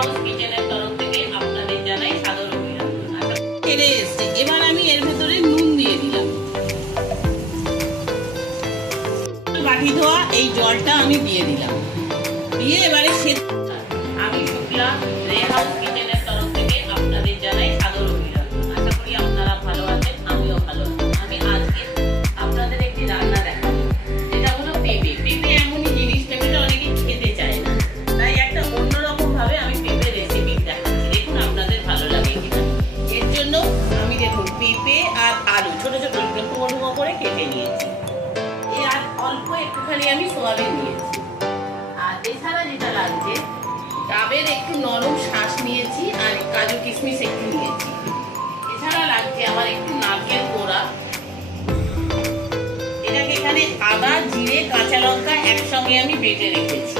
House কিচেনের তরফ থেকে আপনাদের জানাই সাদর অভিনন্দন। ফিরে এসেছে। এবার আমি এর ভেতরে নুন দিয়ে দিলাম। বাটি ধোয়া এই জলটা আমি দিয়ে দিলাম, দিয়ে এবারে আমি শুক্লা রে হাউস কিচেনের তরফ থেকে আপনাদের জানাই সাদর অভিনন্দন। আশা করি আপনারা ভালো আছেন, আমিও ভালো আছি। আমি আজকে আপনাদের একটি রান্না দেখাবো, যেটা হলো পেঁপে। পেঁপে এমনই জিনিস, পেঁপেটা অনেকেই খেতে চায় না, তাই একটা অন্যরকম ভাবে আমি পেঁপে রেসিপি দেখাচ্ছি। দেখুন আপনাদের ভালো লাগে কিনা। এর জন্য আমি দেখুন পেঁপে আর আলু ছোট ছোট ডুমো ডুমো করে কেটে নিয়েছি। আর অল্প একটুখানি আমি সোয়াবিন নিয়েছি। আর এছাড়া যেটা লাগছে, ডাবের একটু নরম শাঁস নিয়েছি, আর কাজু কিশমিশ একটু নিয়েছি। এছাড়া লাগছে আমার একটু নারকেল কোড়া। এটাকে এখানে আদা, জিরে, কাঁচা লঙ্কা একসঙ্গে আমি বেটে রেখেছি।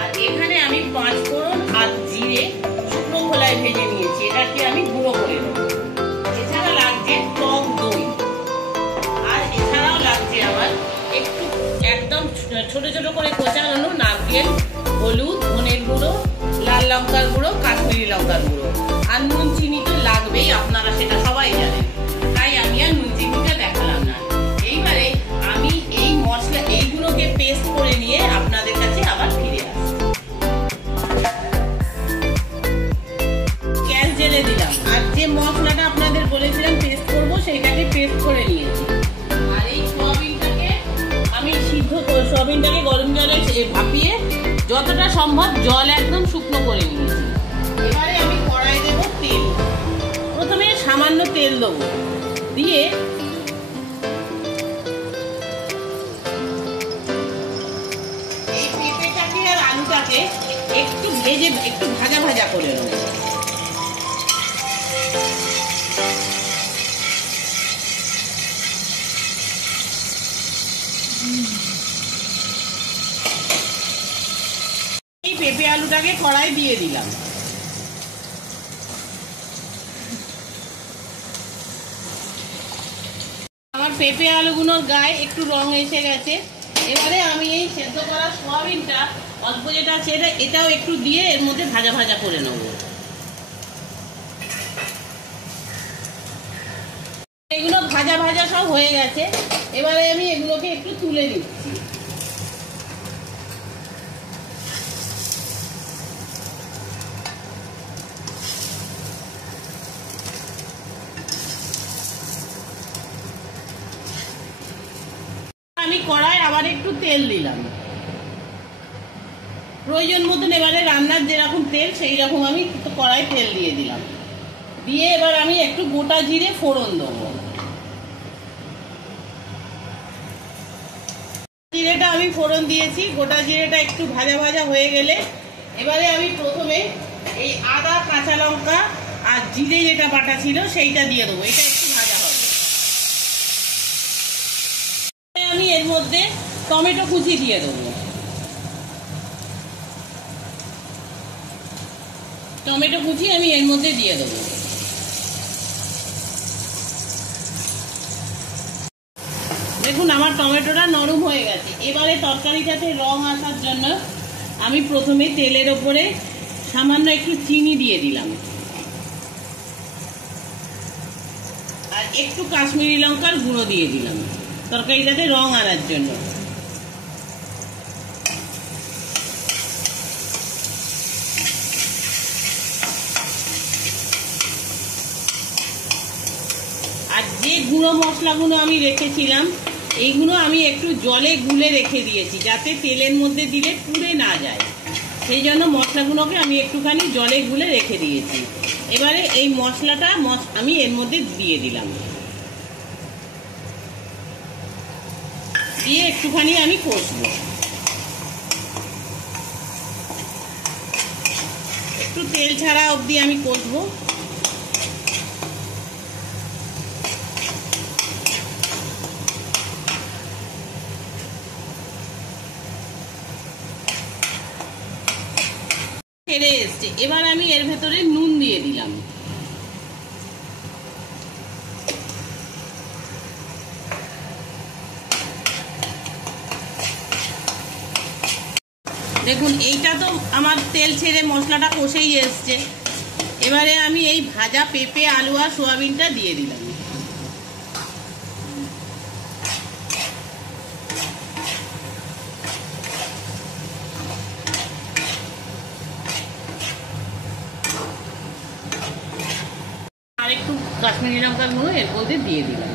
আর এখানে আমি 5 ফোড়ন আর জিরে শুকনো খোলায় ভেজে নিয়েছি, এটাকে আমি গুঁড়ো করে নেব। এছাড়া লাগছে টক দই। আর এছাড়াও লাগছে আমার একটু একদম ছোট ছোট করে কোচানো নারকেল, হলুদ, ধনের গুঁড়ো, লাল লঙ্কার গুঁড়ো, কাশ্মীরি লঙ্কার গুঁড়ো। আর নুন চিনি তো লাগবেই, আপনারা সেটা সবাই জানেন, তাই আমি আর নুন চিনিটা দেখালাম না। এইবারে আমি এই মশলা এইগুলোকে পেস্ট করে নিয়ে আপনাদের কাছে আবার ফিরে আসি। গ্যাস জ্বেলে দিলাম, আর যে মশলাটা আপনাদের বলেছিলাম পেস্ট করবো, সেইটাকে পেস্ট করে নিয়েছি। আর এই সোয়াবিনটাকে আমি সোয়াবিনটাকে গরম জলে ভাপিয়ে যতটা সম্ভব জল একদম শুকনো করে নিয়েছি। এবারে আমি কড়াই দেব তেল। প্রথমে সামান্য তেল দেবো, দিয়ে এই পেঁপেটাকে আর আলুটাকে একটু ভেজে একটু ভাজা ভাজা করে নেব। এই পেঁপে আলুটাকে কড়াই দিয়ে দিলাম। আমার পেঁপে আলুগুলোর গায়ে একটু রং এসে গেছে। এবারে আমি এই সেদ্ধ করা সোয়াবিনটা অল্প যেটা আছে এটাও একটু দিয়ে এর মধ্যে ভাজা ভাজা করে নেব। এগুলো ভাজা ভাজা সব হয়ে গেছে। এবারে আমি এগুলোকে একটু তুলে নিচ্ছি। আমি কড়াই আবার একটু তেল দিলাম, প্রয়োজন মতন। এবারে রান্নার যেরকম তেল সেই রকম আমি কড়াই তেল দিয়ে দিলাম, দিয়ে এবার আমি একটু গোটা জিরে ফোড়ন দেবো। জিরেটা আমি ফোড়ন দিয়েছি, গোটা জিরেটা একটু ভাজা ভাজা হয়ে গেলে এবারে আমি প্রথমে এই আদা, কাঁচা লঙ্কা আর জিরে যেটা বাটা ছিল সেইটা দিয়ে দেবো। এটা একটু ভাজা হবে। আমি এর মধ্যে টমেটো কুচি দিয়ে দেবো। টমেটো কুচি আমি এর মধ্যে দিয়ে দেবো। দেখুন আমার টমেটোটা নরম হয়ে গেছে। এবারে তরকারিটাতে রং আসার জন্য আমি প্রথমে তেলের ওপরে সামান্য একটু চিনি দিয়ে দিলাম, আর একটু কাশ্মীরি লঙ্কার গুঁড়ো দিয়ে দিলাম তরকারিটাতে রং আনার জন্য। আর যে গুঁড়ো মশলাগুলো আমি রেখেছিলাম এইগুলো আমি একটু জলে গুলে রেখে দিয়েছি, যাতে তেলের মধ্যে দিলে পুড়ে না যায়। সেই জন্য মশলাগুলোকে আমি একটুখানি জলে গুলে রেখে দিয়েছি। এবারে এই মশলাটা আমি এর মধ্যে দিয়ে দিলাম, দিয়ে একটুখানি আমি কষবো। একটু তেল ছাড়া অবধি আমি কষবো। ছেড়ে এসছে। এবার আমি এর ভেতরে নুন দিয়ে দিলাম। দেখুন এইটা তো আমার তেল ছেড়ে মশলাটা কষেই এসছে। এবারে আমি এই ভাজা পেঁপে, আলু আর সোয়াবিনটা দিয়ে দিলাম। আর একটু কাশ্মীরি লঙ্কার গুঁড়ো এর মধ্যে দিয়ে দিলাম।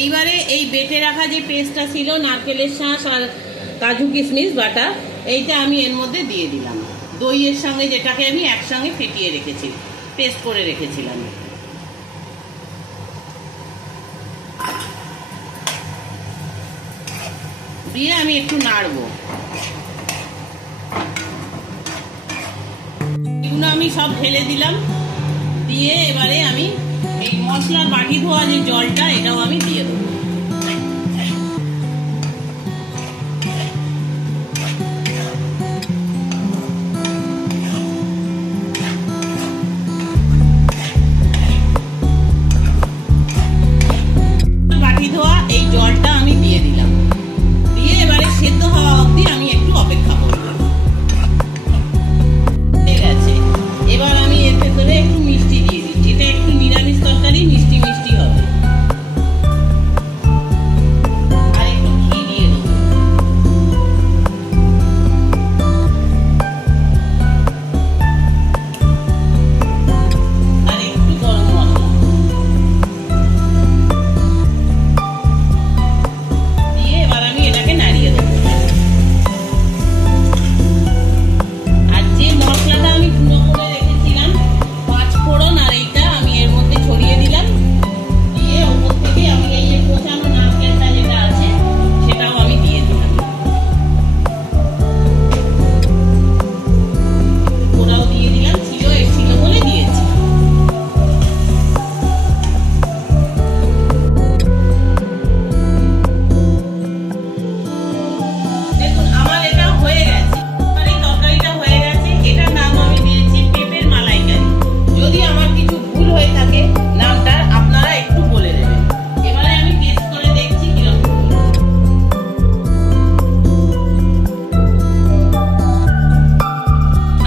এইবারে এই বেটে রাখা যে পেস্টটা ছিল, নারকেলের শাঁস আর কাজু কিশমিশ বাটা, এইটা আমি এর মধ্যে দিয়ে দিলাম। দইয়ের সঙ্গে, যেটাকে আমি একসঙ্গে ফেটিয়ে রেখেছি, পেস্ট করে রেখেছিলাম। দিয়ে আমি একটু নাড়বো। এগুলো আমি সব ঢেলে দিলাম। দিয়ে এবারে আমি এই মশলার বাটি ধোয়া যে জলটা, এটাও আমি দিয়ে দেবো। বাটি ধোয়া এই জলটা আমি দিয়ে দিলাম। দিয়ে এবারে সেদ্ধ হওয়া অবধি আমি একটু অপেক্ষা করব। ঠিক আছে, এবার আমি এর ভেতরে একটু মিষ্টি দিয়ে দিচ্ছি। এটা একটু নিরামিষ তরকারি, মিষ্টি মিষ্টি হবে। আর একটু ঘি দিয়ে দেবো। আর একটু গরম মশলা দিয়ে এবার আমি এটাকে নাড়িয়ে দেবো। আর যে মশলাটা আমি গুঁড়ো করে রেখেছিলাম, 5 ফোড়ন, আর এইটা আমি এর মধ্যে ছড়িয়ে দিলাম। দিয়ে ওপর থেকে আমি এই যে কোচানো নারকেলটা যেটা আছে, সেটাও আমি দিয়ে দিলাম। ওরাও দিয়ে দিলাম, ছিল বলে দিয়েছি। দেখুন আমার এটা হয়ে গেছে। আমার এই তরকারিটা হয়ে গেছে। এটার নাম আমি দিয়েছি পেঁপের মালাইকারি। যদি আমার কিছু ভুল হয়ে থাকে নামটা আপনারা একটু বলে দেবেন। এবারে আমি টেস্ট করে দেখছি কিরকম।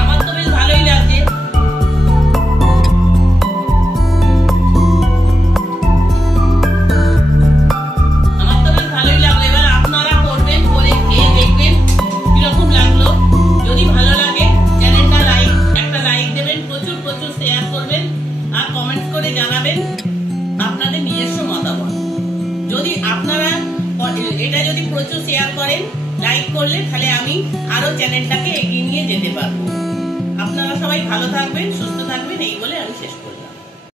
আমার তো বেশ ভালোই লাগছে। আমার তো বেশ ভালোই লাগলো। এবার আপনারা করবেন, করে খেয়ে দেখবেন কিরকম লাগলো। যদি ভালো লাগে চ্যানেলটা একটা লাইক দেবেন, প্রচুর প্রচুর শেয়ার করবেন, আর কমেন্টস করে জানাবেন আপনাদের নিজস্ব মতামত। যদি আপনারা এটা যদি প্রচুর শেয়ার করেন, লাইক করলে, তাহলে আমি আরো চ্যানেলটাকে এগিয়ে নিয়ে যেতে পারবো। আপনারা সবাই ভালো থাকবেন, সুস্থ থাকবেন, এই বলে আমি শেষ করি।